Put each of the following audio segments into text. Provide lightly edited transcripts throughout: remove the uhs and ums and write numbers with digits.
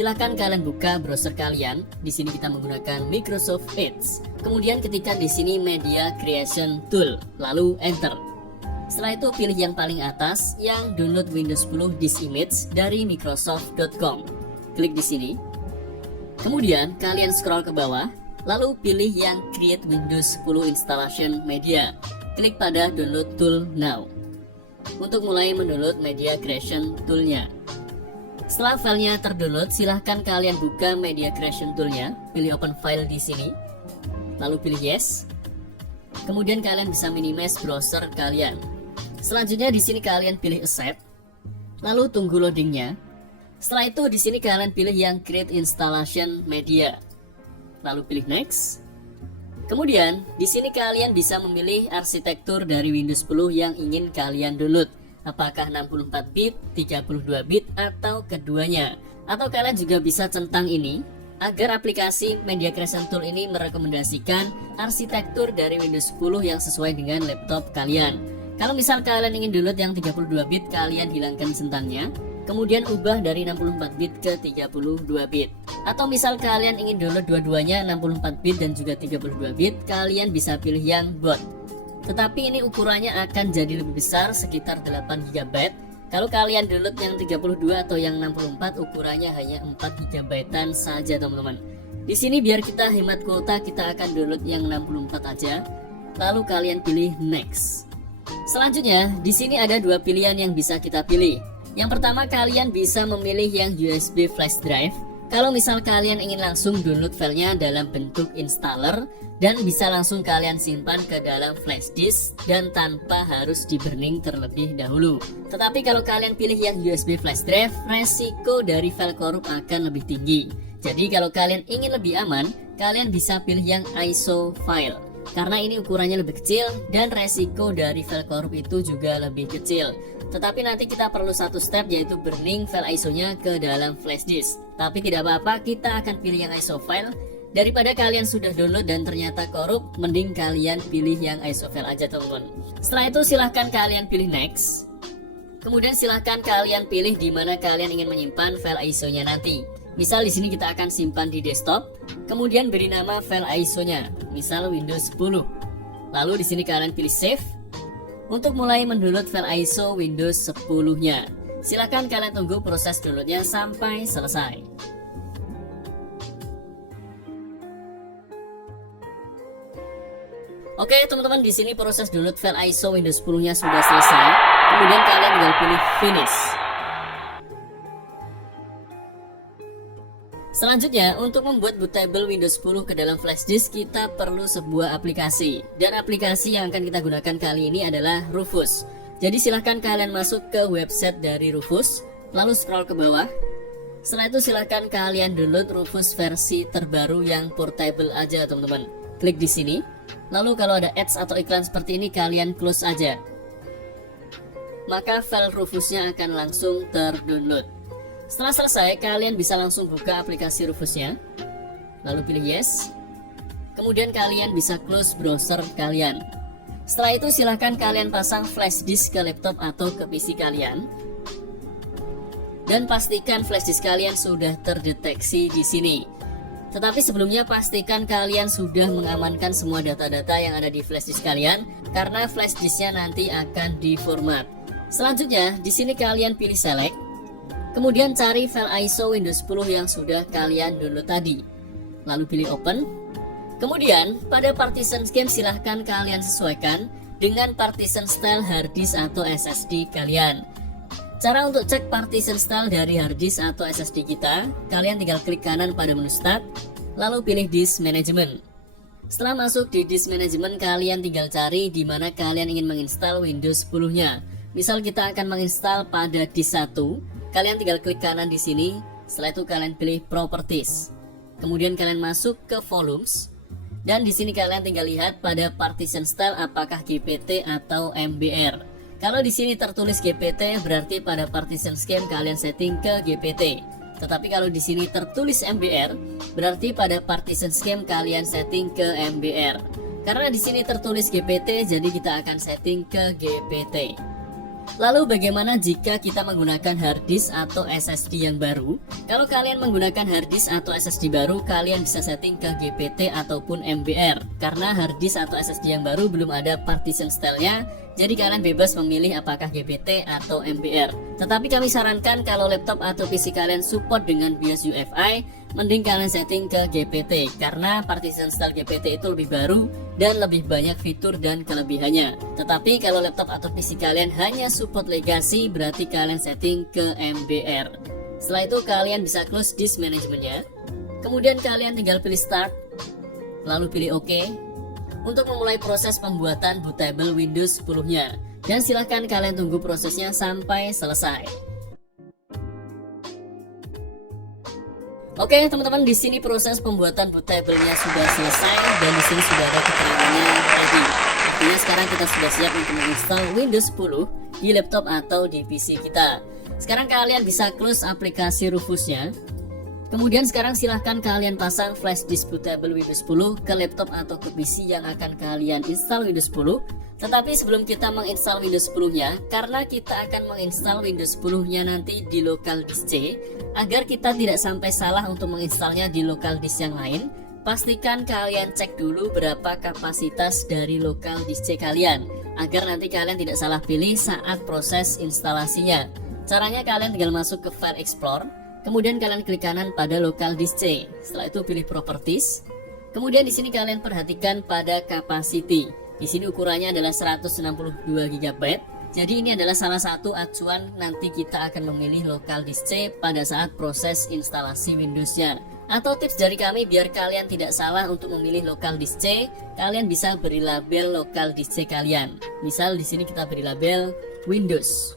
silahkan kalian buka browser kalian. Di sini kita menggunakan Microsoft Edge. Kemudian ketikkan di sini Media Creation Tool, lalu enter. Setelah itu pilih yang paling atas yang download Windows 10 This Image dari Microsoft.com. Klik di sini. Kemudian kalian scroll ke bawah, lalu pilih yang Create Windows 10 Installation Media. Klik pada Download Tool Now untuk mulai mendownload Media Creation Tool-nya. Setelah filenya terdownload, silahkan kalian buka Media Creation Tool-nya, pilih Open File di sini, lalu pilih Yes. Kemudian kalian bisa minimize browser kalian. Selanjutnya di sini kalian pilih Accept, lalu tunggu loadingnya. Setelah itu di sini kalian pilih yang Create Installation Media, lalu pilih Next. Kemudian di sini kalian bisa memilih arsitektur dari Windows 10 yang ingin kalian download. Apakah 64 bit, 32 bit, atau keduanya. Atau kalian juga bisa centang ini agar aplikasi Media Creation Tool ini merekomendasikan arsitektur dari Windows 10 yang sesuai dengan laptop kalian. Kalau misal kalian ingin download yang 32 bit, kalian hilangkan centangnya, kemudian ubah dari 64 bit ke 32 bit. Atau misal kalian ingin download dua-duanya 64 bit dan juga 32 bit, kalian bisa pilih yang both. Tetapi ini ukurannya akan jadi lebih besar, sekitar 8 GB. Kalau kalian download yang 32 atau yang 64, ukurannya hanya 4 GB-an saja teman-teman. Di sini biar kita hemat kuota, kita akan download yang 64 aja. Lalu kalian pilih Next. Selanjutnya, di sini ada dua pilihan yang bisa kita pilih. Yang pertama, kalian bisa memilih yang USB flash drive. Kalau misal kalian ingin langsung download filenya dalam bentuk installer dan bisa langsung kalian simpan ke dalam flash disk dan tanpa harus di burning terlebih dahulu. Tetapi kalau kalian pilih yang USB flash drive, resiko dari file korup akan lebih tinggi. Jadi kalau kalian ingin lebih aman, kalian bisa pilih yang ISO file. Karena ini ukurannya lebih kecil dan resiko dari file korup itu juga lebih kecil. Tetapi nanti kita perlu satu step, yaitu burning file ISO-nya ke dalam flash disk. Tapi tidak apa-apa, kita akan pilih yang ISO file. Daripada kalian sudah download dan ternyata korup, mending kalian pilih yang ISO file aja teman-teman. Setelah itu silahkan kalian pilih Next. Kemudian silahkan kalian pilih di mana kalian ingin menyimpan file ISO-nya nanti. Misal di sini kita akan simpan di desktop, kemudian beri nama file ISO-nya, misal Windows 10. Lalu di sini kalian pilih Save untuk mulai mendownload file ISO Windows 10-nya. Silahkan kalian tunggu proses downloadnya sampai selesai. Oke teman-teman, di sini proses download file ISO Windows 10-nya sudah selesai. Kemudian kalian tinggal pilih Finish. Selanjutnya, untuk membuat bootable Windows 10 ke dalam flash disk, kita perlu sebuah aplikasi. Dan aplikasi yang akan kita gunakan kali ini adalah Rufus. Jadi silahkan kalian masuk ke website dari Rufus, lalu scroll ke bawah. Setelah itu silahkan kalian download Rufus versi terbaru yang portable aja teman-teman. Klik di sini, lalu kalau ada ads atau iklan seperti ini kalian close aja. Maka file Rufusnya akan langsung terdownload. Setelah selesai, kalian bisa langsung buka aplikasi Rufusnya, lalu pilih Yes. Kemudian kalian bisa close browser kalian. Setelah itu silahkan kalian pasang flash disk ke laptop atau ke PC kalian. Dan pastikan flash disk kalian sudah terdeteksi di sini. Tetapi sebelumnya pastikan kalian sudah mengamankan semua data-data yang ada di flash disk kalian, karena flash disknya nanti akan diformat. Selanjutnya, di sini kalian pilih Select. Kemudian cari file ISO Windows 10 yang sudah kalian download tadi. Lalu pilih Open. Kemudian pada partition scheme silahkan kalian sesuaikan dengan partition style hard disk atau SSD kalian. Cara untuk cek partition style dari hard disk atau SSD kita, kalian tinggal klik kanan pada menu Start, lalu pilih Disk Management. Setelah masuk di Disk Management, kalian tinggal cari di mana kalian ingin menginstal Windows 10-nya. Misal kita akan menginstal pada disk 1, kalian tinggal klik kanan di sini. Setelah itu kalian pilih Properties. Kemudian kalian masuk ke Volumes. Dan di sini kalian tinggal lihat pada partition style apakah GPT atau MBR. Kalau di sini tertulis GPT berarti pada partition scheme kalian setting ke GPT. Tetapi kalau di sini tertulis MBR berarti pada partition scheme kalian setting ke MBR. Karena di sini tertulis GPT jadi kita akan setting ke GPT. Lalu bagaimana jika kita menggunakan hard disk atau SSD yang baru? Kalau kalian menggunakan hard disk atau SSD baru, kalian bisa setting ke GPT ataupun MBR. Karena hard disk atau SSD yang baru belum ada partition style-nya, jadi kalian bebas memilih apakah GPT atau MBR. Tetapi kami sarankan kalau laptop atau PC kalian support dengan BIOS UEFI, mending kalian setting ke GPT. Karena partition style GPT itu lebih baru dan lebih banyak fitur dan kelebihannya. Tetapi kalau laptop atau PC kalian hanya support legacy, berarti kalian setting ke MBR. Setelah itu kalian bisa close disk manajemennya. Kemudian kalian tinggal pilih start, lalu pilih OK untuk memulai proses pembuatan bootable Windows 10-nya. Dan silahkan kalian tunggu prosesnya sampai selesai. Oke teman-teman, di sini proses pembuatan bootable-nya sudah selesai dan di sini sudah ada keterangannya ready. Artinya sekarang kita sudah siap untuk menginstal Windows 10 di laptop atau di PC kita. Sekarang kalian bisa close aplikasi Rufusnya. Kemudian sekarang silahkan kalian pasang flash disk bootable Windows 10 ke laptop atau ke PC yang akan kalian install Windows 10. Tetapi sebelum kita menginstal Windows 10-nya, karena kita akan menginstal Windows 10-nya nanti di local disk C, agar kita tidak sampai salah untuk menginstalnya di local disk yang lain, pastikan kalian cek dulu berapa kapasitas dari local disk C kalian, agar nanti kalian tidak salah pilih saat proses instalasinya. Caranya kalian tinggal masuk ke File Explorer, kemudian kalian klik kanan pada local disk C. Setelah itu pilih Properties. Kemudian di sini kalian perhatikan pada Capacity. Di sini ukurannya adalah 162 GB. Jadi ini adalah salah satu acuan nanti kita akan memilih local disk C pada saat proses instalasi Windows-nya. Atau tips dari kami biar kalian tidak salah untuk memilih local disk C, kalian bisa beri label local disk C kalian. Misal di sini kita beri label Windows.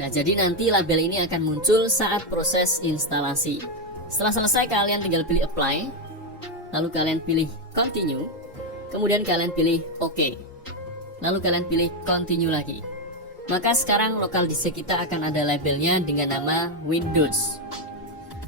Nah, jadi nanti label ini akan muncul saat proses instalasi. Setelah selesai kalian tinggal pilih Apply, lalu kalian pilih Continue, kemudian kalian pilih OK, lalu kalian pilih Continue lagi. Maka sekarang local disk kita akan ada labelnya dengan nama Windows.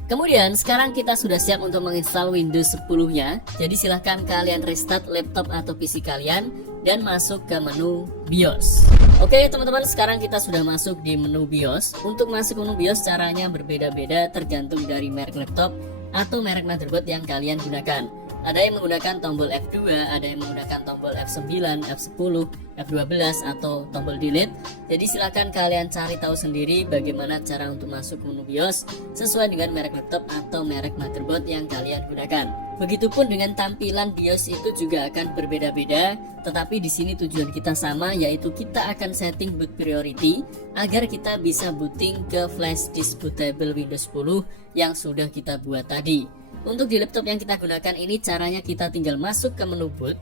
Kemudian sekarang kita sudah siap untuk menginstal Windows 10-nya. Jadi silahkan kalian restart laptop atau PC kalian dan masuk ke menu BIOS. Oke teman-teman, sekarang kita sudah masuk di menu BIOS. Untuk masuk menu BIOS caranya berbeda-beda tergantung dari merek laptop atau merek motherboard yang kalian gunakan. Ada yang menggunakan tombol F2, ada yang menggunakan tombol F9, F10, F12 atau tombol delete. Jadi silakan kalian cari tahu sendiri bagaimana cara untuk masuk ke menu BIOS sesuai dengan merek laptop atau merek motherboard yang kalian gunakan. Begitupun dengan tampilan BIOS itu juga akan berbeda-beda, tetapi di sini tujuan kita sama, yaitu kita akan setting boot priority agar kita bisa booting ke flash disk bootable Windows 10 yang sudah kita buat tadi. Untuk di laptop yang kita gunakan ini caranya kita tinggal masuk ke menu boot.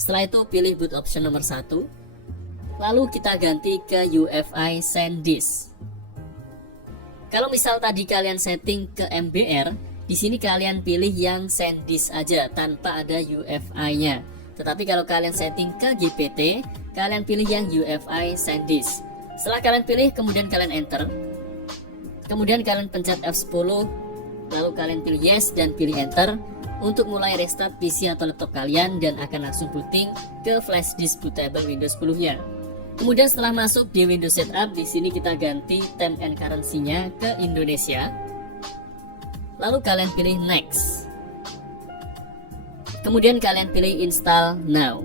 Setelah itu pilih boot option nomor 1. Lalu kita ganti ke UEFI SanDisk. Kalau misal tadi kalian setting ke MBR, di sini kalian pilih yang SanDisk aja tanpa ada UEFI-nya. Tetapi kalau kalian setting ke GPT, kalian pilih yang UEFI SanDisk. Setelah kalian pilih, kemudian kalian enter. Kemudian kalian pencet F10, lalu kalian pilih yes dan pilih enter untuk mulai restart PC atau laptop kalian dan akan langsung booting ke flash disk bootable Windows 10-nya. Kemudian setelah masuk di Windows Setup, di sini kita ganti time and currency-nya ke Indonesia. Lalu kalian pilih next. Kemudian kalian pilih install now.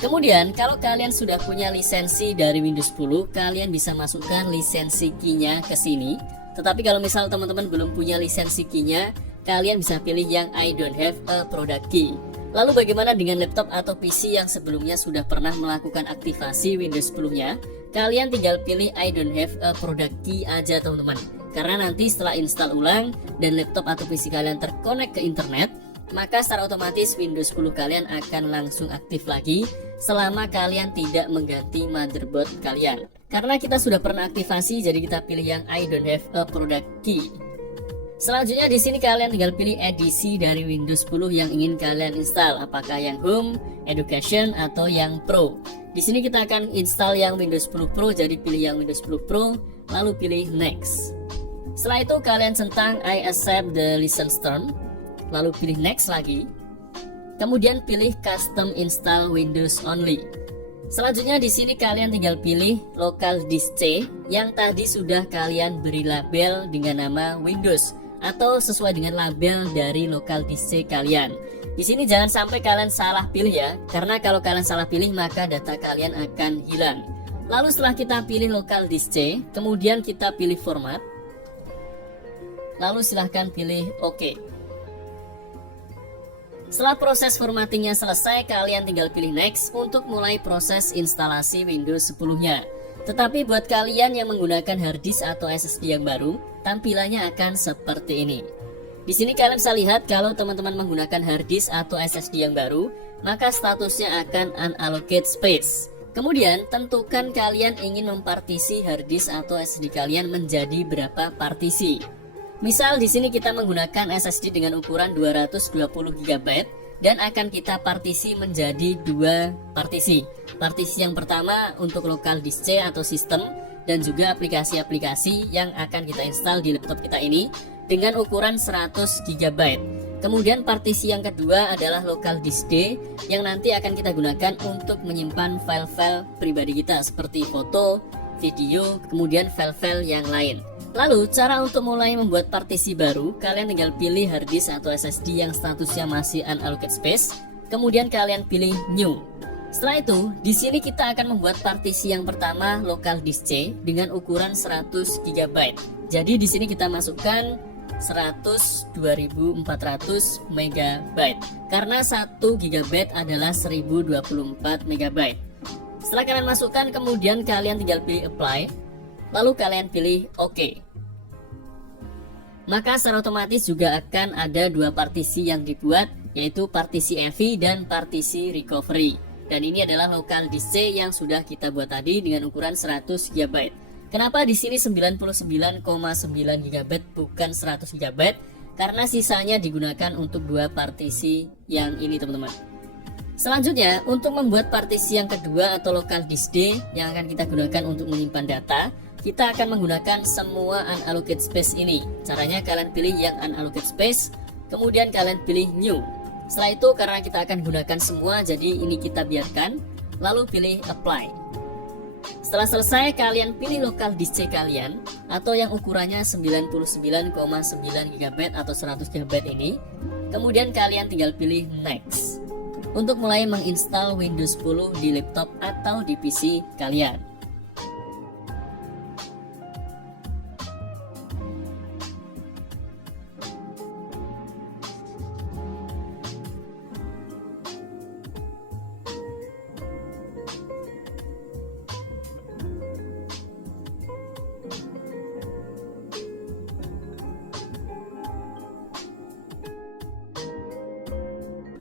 Kemudian kalau kalian sudah punya lisensi dari Windows 10, kalian bisa masukkan lisensi key-nya ke sini. Tetapi kalau misal teman-teman belum punya lisensi key-nya, kalian bisa pilih yang I don't have a product key. Lalu bagaimana dengan laptop atau PC yang sebelumnya sudah pernah melakukan aktivasi Windows 10-nya? Kalian tinggal pilih I don't have a product key aja teman-teman. Karena nanti setelah install ulang dan laptop atau PC kalian terkonek ke internet, maka secara otomatis Windows 10 kalian akan langsung aktif lagi selama kalian tidak mengganti motherboard kalian. Karena kita sudah pernah aktivasi, jadi kita pilih yang I don't have a product key. Selanjutnya di sini kalian tinggal pilih edisi dari Windows 10 yang ingin kalian install, apakah yang Home, Education atau yang Pro. Di sini kita akan install yang Windows 10 Pro, jadi pilih yang Windows 10 Pro, lalu pilih Next. Setelah itu kalian centang I accept the license term, lalu pilih Next lagi. Kemudian pilih Custom Install Windows Only. Selanjutnya di sini kalian tinggal pilih local disk C yang tadi sudah kalian beri label dengan nama Windows atau sesuai dengan label dari local disk C kalian. Di sini jangan sampai kalian salah pilih ya, karena kalau kalian salah pilih maka data kalian akan hilang. Lalu setelah kita pilih local disk C, kemudian kita pilih format. Lalu silahkan pilih OK. Setelah proses formattingnya selesai, kalian tinggal pilih next untuk mulai proses instalasi Windows 10-nya. Tetapi buat kalian yang menggunakan harddisk atau SSD yang baru, tampilannya akan seperti ini. Di sini kalian bisa lihat kalau teman-teman menggunakan harddisk atau SSD yang baru, maka statusnya akan unallocated space. Kemudian tentukan kalian ingin mempartisi harddisk atau SSD kalian menjadi berapa partisi. Misal di sini kita menggunakan SSD dengan ukuran 220 GB dan akan kita partisi menjadi dua partisi. Partisi yang pertama untuk local disk C atau sistem dan juga aplikasi-aplikasi yang akan kita install di laptop kita ini dengan ukuran 100 GB. Kemudian partisi yang kedua adalah local disk D yang nanti akan kita gunakan untuk menyimpan file-file pribadi kita seperti foto, video, kemudian file-file yang lain. Lalu cara untuk mulai membuat partisi baru, kalian tinggal pilih harddisk atau SSD yang statusnya masih unallocated space, kemudian kalian pilih new. Setelah itu, di sini kita akan membuat partisi yang pertama local disk C dengan ukuran 100 GB. Jadi di sini kita masukkan 100.2400 MB karena 1 GB adalah 1024 MB. Setelah kalian masukkan, kemudian kalian tinggal pilih apply, lalu kalian pilih OK. Maka secara otomatis juga akan ada dua partisi yang dibuat, yaitu partisi EVI dan partisi recovery. Dan ini adalah local disk C yang sudah kita buat tadi dengan ukuran 100 GB. Kenapa di sini 99,9 GB bukan 100 GB? Karena sisanya digunakan untuk dua partisi yang ini, teman-teman. Selanjutnya, untuk membuat partisi yang kedua atau local disk D yang akan kita gunakan untuk menyimpan data, kita akan menggunakan semua unallocated space ini. Caranya kalian pilih yang unallocated space, kemudian kalian pilih new. Setelah itu karena kita akan gunakan semua, jadi ini kita biarkan, lalu pilih apply. Setelah selesai, kalian pilih local disk C kalian atau yang ukurannya 99,9 GB atau 100 GB ini. Kemudian kalian tinggal pilih next untuk mulai menginstal Windows 10 di laptop atau di PC kalian.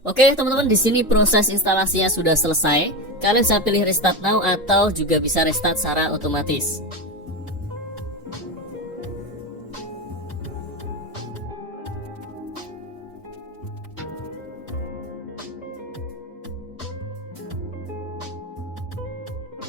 Oke teman-teman, di sini proses instalasinya sudah selesai. Kalian bisa pilih restart now atau juga bisa restart secara otomatis.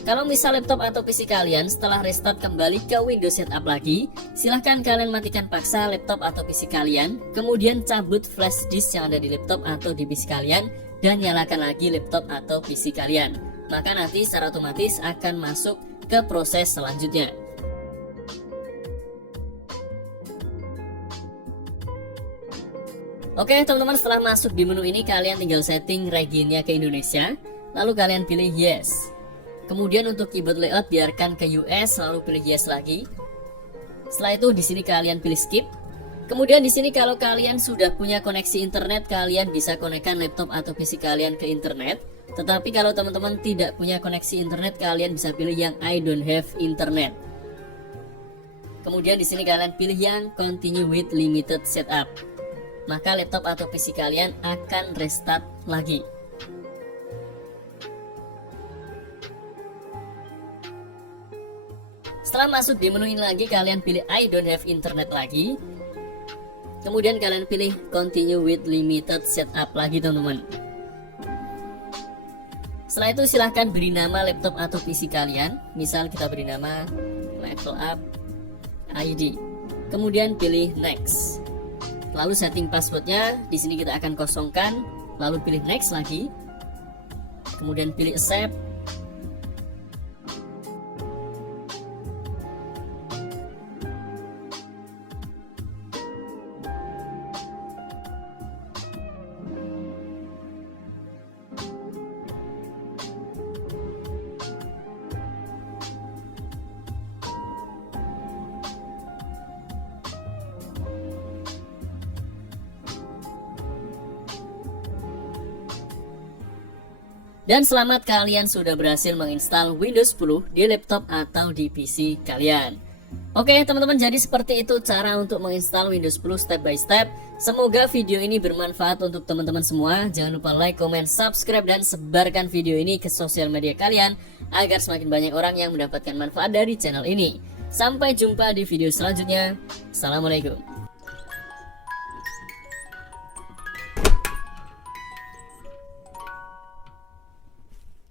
Kalau misal laptop atau PC kalian setelah restart kembali ke Windows Setup lagi, silahkan kalian matikan paksa laptop atau PC kalian, kemudian cabut flash disk yang ada di laptop atau di PC kalian, dan nyalakan lagi laptop atau PC kalian. Maka nanti secara otomatis akan masuk ke proses selanjutnya. Oke teman-teman, setelah masuk di menu ini kalian tinggal setting regionnya ke Indonesia, lalu kalian pilih yes. Kemudian untuk keyboard layout biarkan ke US, lalu pilih yes lagi. Setelah itu di sini kalian pilih skip. Kemudian di sini kalau kalian sudah punya koneksi internet, kalian bisa konekkan laptop atau PC kalian ke internet. Tetapi kalau teman-teman tidak punya koneksi internet, kalian bisa pilih yang I don't have internet. Kemudian di sini kalian pilih yang continue with limited setup. Maka laptop atau PC kalian akan restart lagi. Setelah masuk di menu ini lagi, kalian pilih I don't have internet lagi. Kemudian kalian pilih continue with limited setup lagi teman-teman. Setelah itu silahkan beri nama laptop atau PC kalian. Misal kita beri nama Level Up ID. Kemudian pilih next. Lalu setting passwordnya di sini kita akan kosongkan. Lalu pilih next lagi. Kemudian pilih accept. Dan selamat kalian sudah berhasil menginstal Windows 10 di laptop atau di PC kalian. Oke teman-teman, jadi seperti itu cara untuk menginstal Windows 10 step by step. Semoga video ini bermanfaat untuk teman-teman semua. Jangan lupa like, comment, subscribe, dan sebarkan video ini ke sosial media kalian agar semakin banyak orang yang mendapatkan manfaat dari channel ini. Sampai jumpa di video selanjutnya. Assalamualaikum.